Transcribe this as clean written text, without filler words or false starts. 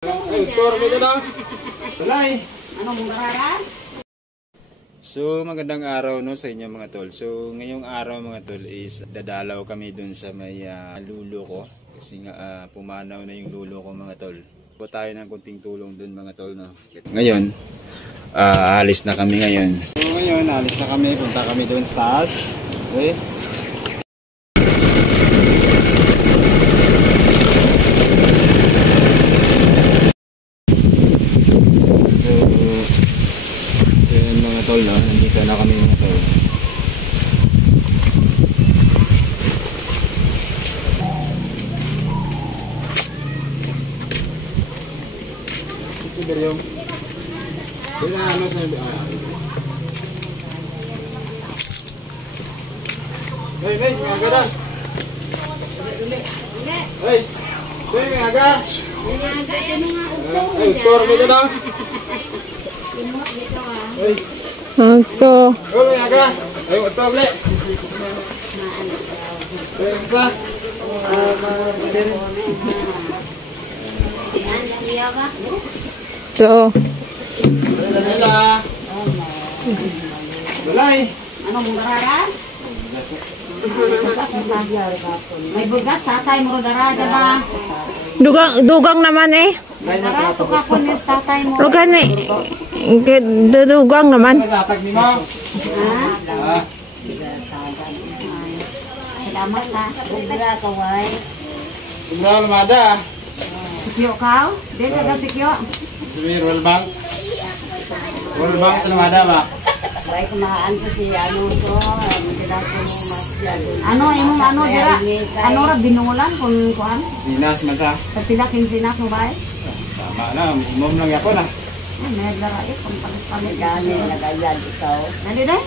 So magandang araw no sa inyo mga tol. So ngayong araw mga tol is dadalaw kami dun sa may lulo ko. Kasi nga pumanaw na yung lulo ko mga tol. Po tayo ng kunting tulong dun mga tol no. Ngayon alis na kami ngayon. So ngayon alis na kami, punta kami dun sa taas. Okay. Tol na, nandito na kami mga tol. Sige yung ano sa Hey, mga agad. Hey, mga agad. Hey, tor mo dito. Hey. Ako. Hoy, aga. Ayo tablet. Bisa. To. Wala. Balay. Ano mo darara? May bugas sa tay mo darara ba? Dugang naman eh. Darara to ka po ni tatay mo. Dugang eh. Dugang naman. Natag ni mo. Ha? Salamat ka. Dira ka way. Ibra lamada. Sikyo ka? Dira ka sikyo. Sumir World Bank. World Bank sa lamada ba? Bay kumaan ko si ano to. Ano imong ano dira? Ano ra binulan kun kuan? Sinas man sa. Pila king sinas mo bay? Tama na, mom lang yapon na. Ay, may dara kung palit-palit gani nagayad ikaw. Nali dai.